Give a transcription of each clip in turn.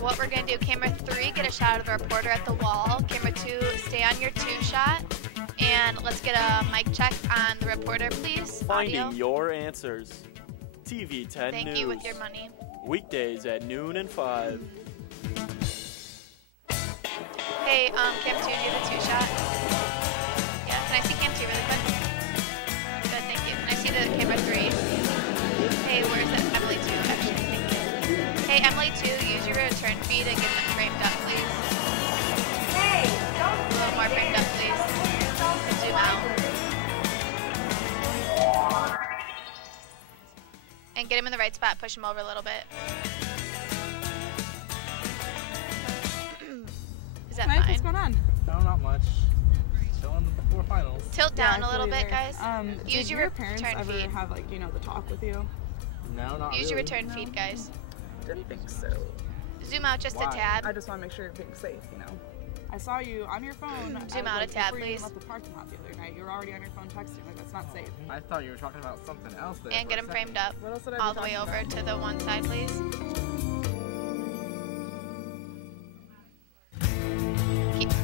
what we're going to do, camera 3, get a shot of the reporter at the wall. Camera 2, stay on your 2 shot. And let's get a mic check on the reporter, please. Finding Audio. your answers. TV 10 Thank News. you with your money. Weekdays at noon and 5. Hey, cam 2, do you have a 2 shot? Yeah, can I see cam 2 really quick? Good, thank you. Can I see the camera 3? Hey, where's that? Emily 2, actually, thank you. Hey, Emily 2, use your return feed and get them framed up, please. Hey, don't A little more framed up, please. Zoom out. And get him in the right spot, push him over a little bit. Is that Mike, fine? what's going on? No, not much. Chilling before finals. Tilt down a little I feel bit, you guys. there. Use Did your your parents return ever feed. have, like, you know, the talk with you? No, not Use your really. return feed, guys. Didn't think so. Zoom out just a Why? tad. I just want to make sure you're being safe, you know. I saw you on your phone. Zoom out a tad, before you please. left the parking lot the other night. You were already on your phone texting. Like, that's not safe. I thought you were talking about something else there. And for get a him second. framed up What else did I be all the way talking over about? to the one side, please.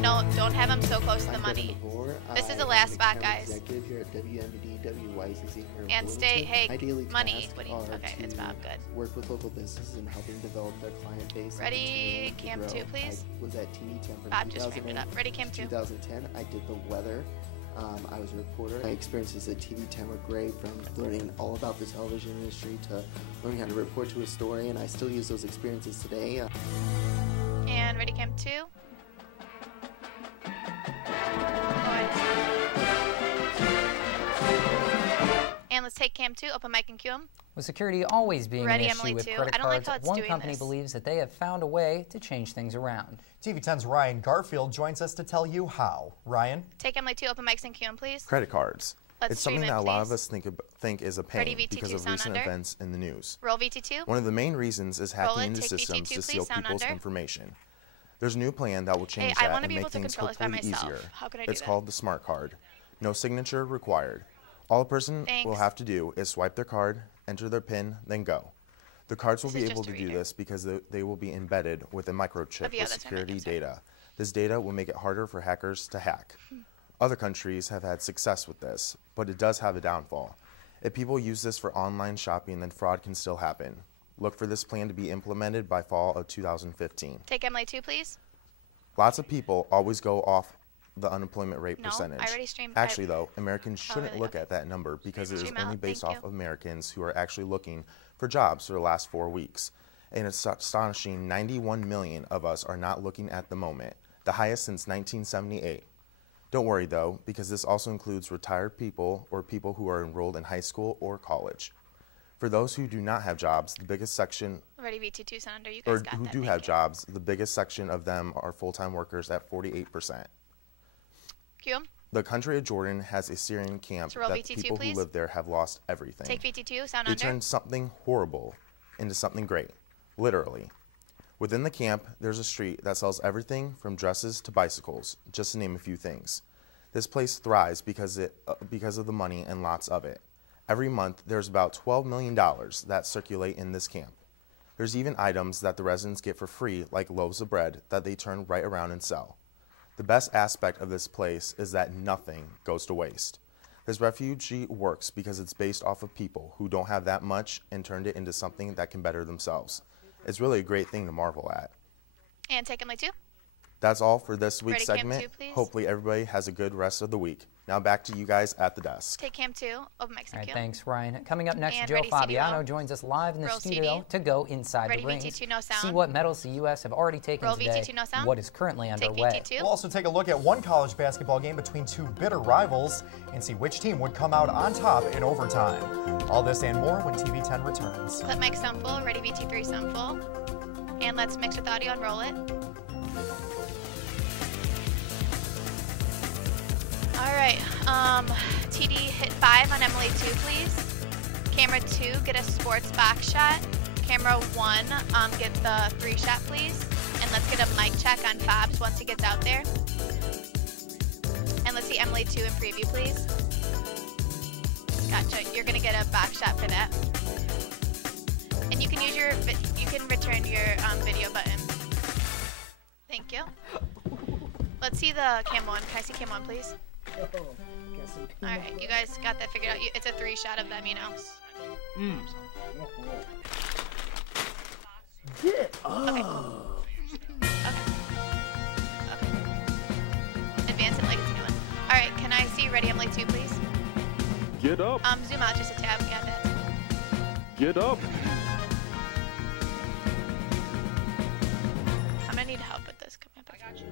No, don't have him so close to the money. This is the last spot, guys. Here at WMBD, WYCC here in And stay, Bloomington. hey, Ideally money. tasked What do you, are okay, it's to Bob, good. Work with local businesses and helping develop their client base. and Ready, continue to cam 2, grow. please. I was at TV10 from Bob just framed it 2008 up. Ready, cam to 2. 2010. I did the weather. I was a reporter. My experiences at TV10 were great, from learning all about the television industry to learning how to report to a story, and I still use those experiences today. And ready, cam 2. And let's take cam 2, open mic and cue him. With security always being Ready, an issue Emily, with too. credit I don't like cards, how it's one doing company this. believes that they have found a way to change things around. TV10's Ryan Garfield joins us to tell you how. Ryan? Take Emily 2, open mics and cue him, please. Credit cards. Let's It's something stream that it, a lot of please. us think is a Ready, pain VT2 because of sound recent under. events in the news. Roll VT2. One of the main reasons is Roll hacking it, into take systems VT2, to steal please, sound people's under. information. There's a new plan that will change I that wanna and be make able to things control this by hopefully myself. easier. How can I do It's that? called the Smart Card. No signature required. All a person will Thanks. have to do is swipe their card, enter their PIN, then go. The cards will This be is able just to a do reader. this because they will be embedded with a microchip Oh, yeah, with that's what I meant, security I'm sorry. data. This data will make it harder for hackers to hack. Other countries have had success with this, but it does have a downfall. If people use this for online shopping, then fraud can still happen. Look for this plan to be implemented by fall of 2015. Take Emily 2, please. Lots of people always go off the unemployment rate No, I percentage. already streamed- Actually, though, Americans shouldn't really? look Okay. at that number because it is Stream only out, based thank off you. of Americans who are actually looking for jobs for the last 4 weeks. An astonishing 91 million of us are not looking at the moment, the highest since 1978. Don't worry, though, because this also includes retired people or people who are enrolled in high school or college. For those who do not have jobs, the biggest section Ready, VT2, sound under. You guys or got who that. do thank have you. jobs, the biggest section of them are full-time workers at 48%. Cue him. The country of Jordan has a Syrian camp So roll that the VT2, people please. who live there have lost everything. Take VT2, sound They under. turned something horrible into something great, literally. Within the camp, there's a street that sells everything from dresses to bicycles, just to name a few things. This place thrives because of the money and lots of it. Every month, there's about $12 million that circulate in this camp. There's even items that the residents get for free, like loaves of bread, that they turn right around and sell. The best aspect of this place is that nothing goes to waste. This refugee works because it's based off of people who don't have that much and turned it into something that can better themselves. It's really a great thing to marvel at. And take Emily 2. That's all for this week's Ready, cam segment. 2, please. Hopefully everybody has a good rest of the week. Now back to you guys at the desk. Take cam 2, open mics All and right, cue him. thanks, Ryan. Coming up next, And Joe ready, CD Fabiano roll. joins us live in the Roll studio CD. to go inside Ready, the ring, VT2, no see sound. what medals the U.S. have already taken Roll today, VT2, no sound. what is currently Take underway. VT2. We'll also take a look at one college basketball game between two bitter rivals and see which team would come out on top in overtime. All this and more when TV10 returns. Clip mic sound full. Ready, VT3 sound full. And let's mix with audio and roll it. All right, TD hit 5 on Emily 2, please. Camera 2, get a sports box shot. Camera 1, get the 3 shot, please. And let's get a mic check on Fabs once he gets out there. And let's see Emily 2 in preview, please. Gotcha, you're gonna get a box shot for that. And you can use you can return your video button. Thank you. Let's see the cam 1. Can I see cam 1, please? Alright, you guys got that figured out. It's a 3-shot of them, you know. Get up. Okay. Advance it like it's a new one. Alright, can I see Ready Emily 2, please? Get up. Zoom out just a tab. Yeah, that's Get up. I'm gonna need help with this. Come up. I got you.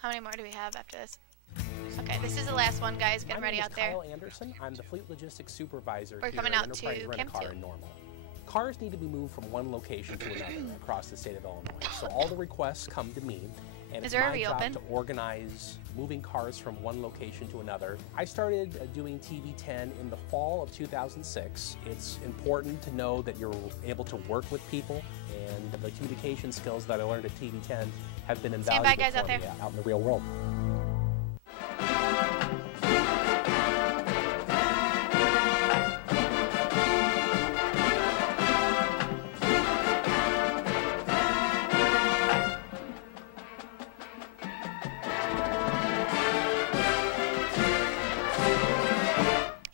How many more do we have after this? Okay, this is the last one, guys. Get ready out there. My name is Kyle Anderson. I'm the Fleet Logistics Supervisor We're here coming at out to Enterprise Camp Rent-A-Car 2. in Normal. Cars need to be moved from one location to another across the state of Illinois. So all the requests come to me, and it's my job to organize moving cars from one location to another. I started doing TV10 in the fall of 2006. It's important to know that you're able to work with people, and the communication skills that I learned at TV10 have been invaluable Stand by, guys, for out there. me out in the real world.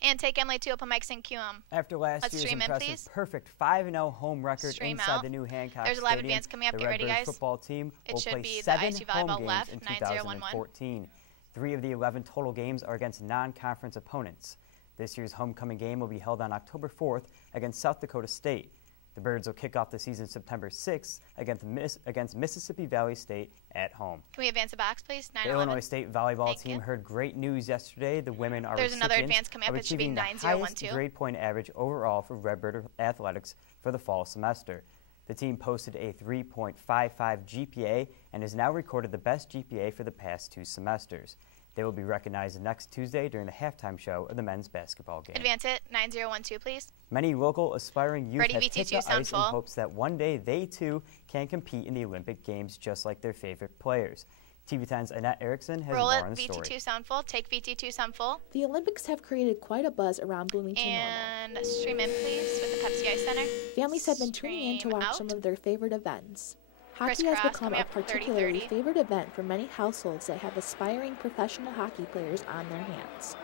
And take Emily 2, open mics and cue 'em. After last Let's year's stream in, impressive please. perfect 5-0 home record Stream inside out. the new Hancock There's a live Stadium, advance coming up. the Get ready, Redbirds guys. football team It will should play be the 7 ISU home volleyball games left, in 9011. 2014. 3 of the 11 total games are against non-conference opponents. This year's homecoming game will be held on October 4th against South Dakota State. The Birds will kick off the season September 6th against Mississippi Valley State at home. Can we advance the box, please? The 911. Illinois State volleyball Thank team you. heard great news yesterday. The women are There's another recipients advance coming up. of It should be achieving the 9012. highest grade point average overall for Redbird athletics for the fall semester. The team posted a 3.55 GPA and has now recorded the best GPA for the past 2 semesters. They will be recognized next Tuesday during the halftime show of the men's basketball game. Advance it. 9012, please. Many local aspiring youth Ready, have VT2, hit the sound ice in full. hopes that one day they too can compete in the Olympic Games just like their favorite players. TV10's Annette Erickson has Roll more it. on the story. VT2 sound full. Take VT2 sound full. The Olympics have created quite a buzz around Bloomington And Normal. stream in, please, with the Pepsi Ice Center. Families have been tuning in to Stream watch out. some of their favorite events. Hockey Crisscross has become coming a up, 30-30. particularly favorite event for many households that have aspiring professional hockey players on their hands.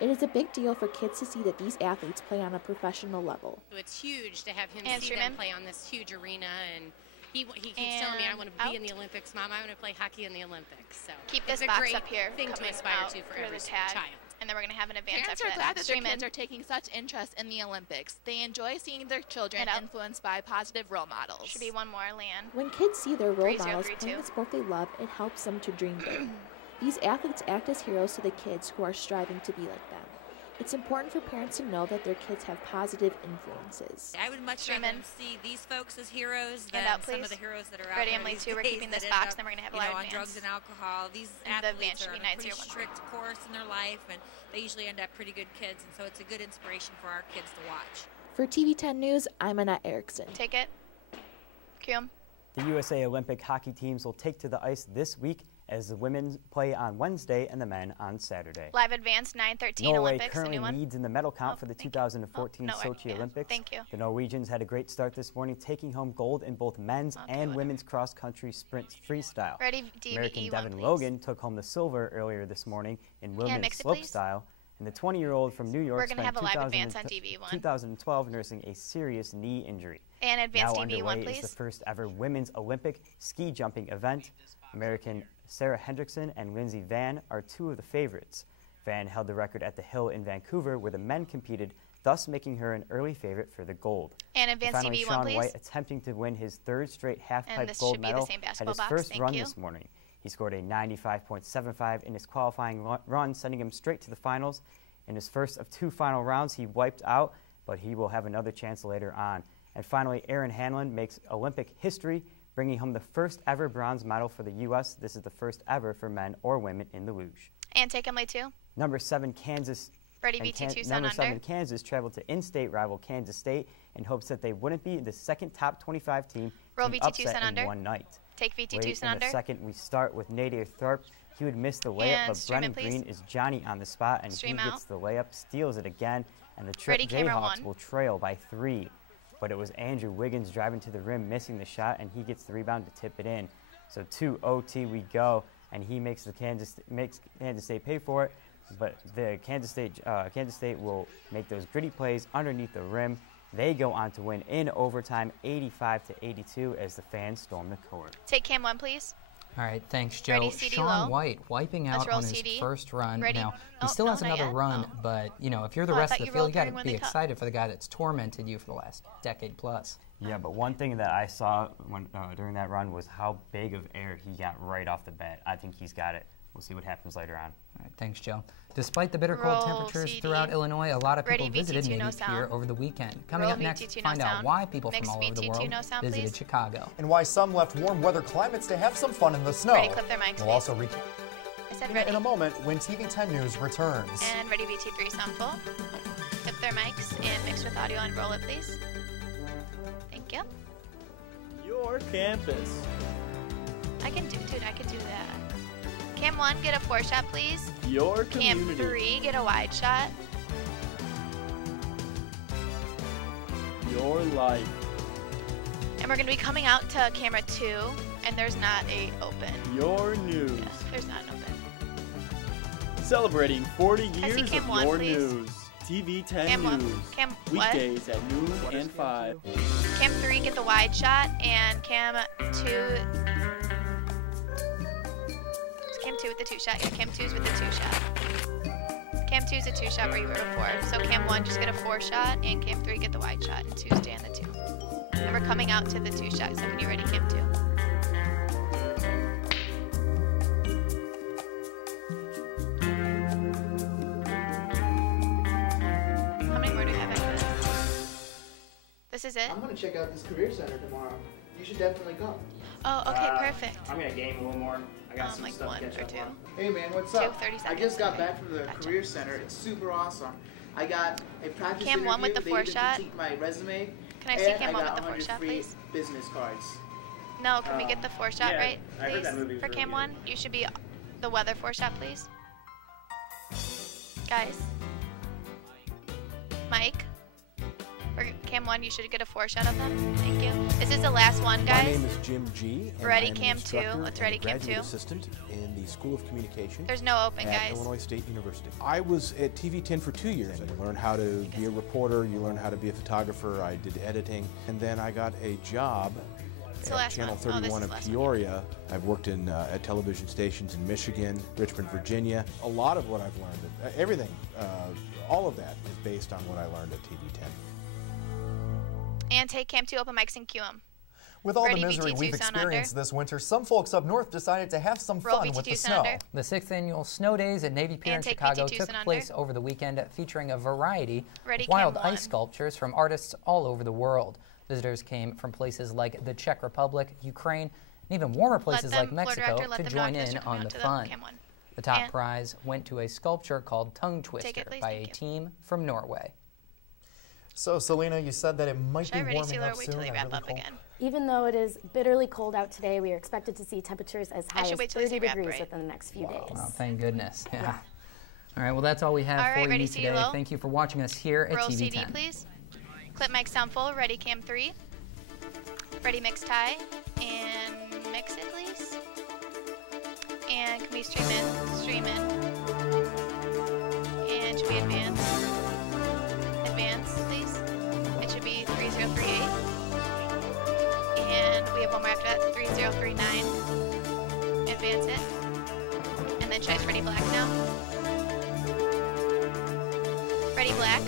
It is a big deal for kids to see that these athletes play on a professional level. It's huge to have him And see stream them in. play on this huge arena, and he keeps telling me, I want to be in the Olympics, Mom. I want to play hockey in the Olympics. So Keep it's this a box great up here. thing to coming aspire out to for through every the tag. child. And then we're going to have an advance Parents after are glad that their Stream kids in. are taking such interest in the Olympics. They enjoy seeing their children And up. influenced by positive role models. Should be one more, Leanne. When kids see their role models 3032. playing the sport they love, it helps them to dream big. These athletes act as heroes to the kids who are striving to be like them. It's important for parents to know that their kids have positive influences. I would much rather see these folks as heroes than And out, some of please. the heroes that are out Ready, there Emily these 2. We're days keeping that this end box, up, then we're going to have a you know, live on advance. drugs and alcohol. These And the advance athletes should are be on a pretty 9011. strict course in their life, and they usually end up pretty good kids, and so it's a good inspiration for our kids to watch. For TV10 News, I'm Annette Erickson. Take it. Cue 'em. The USA Olympic hockey teams will take to the ice this week as the women play on Wednesday and the men on Saturday. Live advance 913 Norway Olympics, the currently new one. leads in the medal count for the 2014 no, Sochi yeah, Olympics. thank you. The Norwegians had a great start this morning, taking home gold in both men's and women's cross-country sprint freestyle. Ready, DVE American 1, Devin please. Logan took home the silver earlier this morning in women's mix it, slope please. style. And the 20-year-old from New York We're gonna spent have a live advance on DV1. 2012 nursing a serious knee injury. And advance now DV1, underway please. is the first ever women's Olympic ski jumping event. American Sarah Hendrickson and Lindsey Vann are 2 of the favorites. Vann held the record at the Hill in Vancouver where the men competed, thus making her an early favorite for the gold. And advance Finally, DV1, Shaun please. White attempting to win his 3rd straight And halfpipe this gold should be the medal same had basketball his box. first Thank run you. this morning. He scored a 95.75 in his qualifying run, sending him straight to the finals. In his first of 2 final rounds, he wiped out, but he will have another chance later on. And finally, Aaron Hanlon makes Olympic history, bringing home the first ever bronze medal for the U.S. This is the first ever for men or women in the luge. And take him late 2. Number 7, Kansas. Ready, VT2 Sun Number Under. 7, Kansas traveled to in-state rival Kansas State in hopes that they wouldn't be the second top 25 team Roll to be VT2 upset Sun in Under. one night. Take VT2 Late Sun in Under. the second, we start with Nadir Thorpe. He would miss the layup, And but stream Brennan it, please. Green is Johnny on the spot, and Stream he gets out. the layup, steals it again, and the Ready, camera Jayhawks 1. will trail by 3. But it was Andrew Wiggins driving to the rim, missing the shot, and he gets the rebound to tip it in. So to OT we go, and he makes Kansas State pay for it. But the Kansas State will make those gritty plays underneath the rim. They go on to win in overtime, 85-82, as the fans storm the court. Take Cam 1, please. All right, thanks, Joe. Ready, CD Sean low. White wiping Let's out roll on his CD. first run. Ready? Now, he Oh, still no, has not another yet. run, but, you know, if you're the Oh, I rest thought of the you field, rolled you got during to when be they cut. excited for the guy that's tormented you for the last decade plus. Yeah, but one thing that I saw during that run was how big of air he got right off the bat. I think he's got it. We'll see what happens later on. All right, thanks, Joe. Despite the bitter cold Roll temperatures CD. throughout Illinois, a lot of people Ready, visited VT2 no Navy Pier sound. over the weekend. Coming Roll up next, VT2 no find out sound. why people Mix from all over the VT2 world no sound, visited please. Chicago. And why some left warm weather climates to have some fun in the snow. Ready, clip their mics, We'll please. also recap I said ready. in a moment when TV10 News returns. And ready, VT3 sound full. Clip their mics and mix with audio and roll it, please. Thank you. Your campus. I can do that. Cam 1, get a 4 shot, please. Your Cam community. 3, get a wide shot. Your life. And we're going to be coming out to camera 2, and there's not a open. Your news. Yes, there's not an open. Celebrating 40 I see years Cam of 1, your please. news. TV10 Cam 1. News. Cam what? Weekdays at noon and 5. Cam 3, get the wide shot, and Cam 2. Cam 2 with the 2 shot. Yeah, Cam 2's with the 2 shot. Cam 2's a 2 shot where you were before. So Cam 1, just get a 4 shot, and Cam 3, get the wide shot, and 2 stay on the 2. And we're coming out to the 2 shot, so when you're ready, Cam 2. How many more do we have after this? This is it? I'm going to check out this career center tomorrow. You should definitely come. Oh, okay, perfect. I'm gonna game a little more. I got some like stuff 1 to catch or up 2. on. Hey man, what's 2, up? 30 I seconds. just got Okay. back from the Gotcha. career center. It's super awesome. I got a practice Cam 1 with interview. the They 4 even shot. critiqued my resume. Can I see and Cam 1 I with got the 4 100 shot, free please? business cards. No, can we get the 4 shot yeah, right, I heard please? that movie was For really Cam good. 1, you should be the weather 4 shot, please. Guys. Mike. For Cam 1, you should get a 4 shot of them. Thank you. This is the last one, guys. My name is Jim G. and Ready, I am an Cam 2. instructor Let's and ready, a Cam graduate 2. assistant in the School of Communication. There's no open, at guys. Illinois State University. I was at TV10 for 2 years. You learn how to be a reporter, you learn how to be a photographer. I did editing, and then I got a job the at last Channel one. Oh, this 31 is of the last one. Peoria. I've worked in at television stations in Michigan, Richmond, Virginia. A lot of what I've learned, everything, all of that is based on what I learned at TV10. And take Cam 2 open mics and cue them. With all Ready, the misery VT2 we've sound experienced under. this winter, some folks up north decided to have some Roll fun VT2 with the sound snow. under. The 6th annual Snow Days at Navy Pier in And take Chicago VT2 took sound place under. over the weekend, featuring a variety Ready, of wild Cam 1. ice sculptures from artists all over the world. Visitors came from places like the Czech Republic, Ukraine, and even warmer places like Mexico to join in on the fun. The top And prize went to a sculpture called Tongue Twister Take it, please, by a thank you. team from Norway. So, Selena, you said that it might Should I be ready, warming Sealer, up or wait soon. till they and wrap really up cold. again? Even though it is bitterly cold out today, we are expected to see temperatures as high should as wait till they 30 say wrap, degrees right? within the next few days. Oh, thank goodness. Yeah. All right, well, that's all we have All right, for ready, you CD today. low. Thank you for watching us here at Roll TV10. CD, please. Clip mic sound full. Ready, Cam 3. Ready, mix tie. And mix it, please. And can we stream in? Stream in. And should be advance. Advance, please. It should be 3038. And we have one more after that, 3039. Advance it. And then should I just ready black now? Ready black.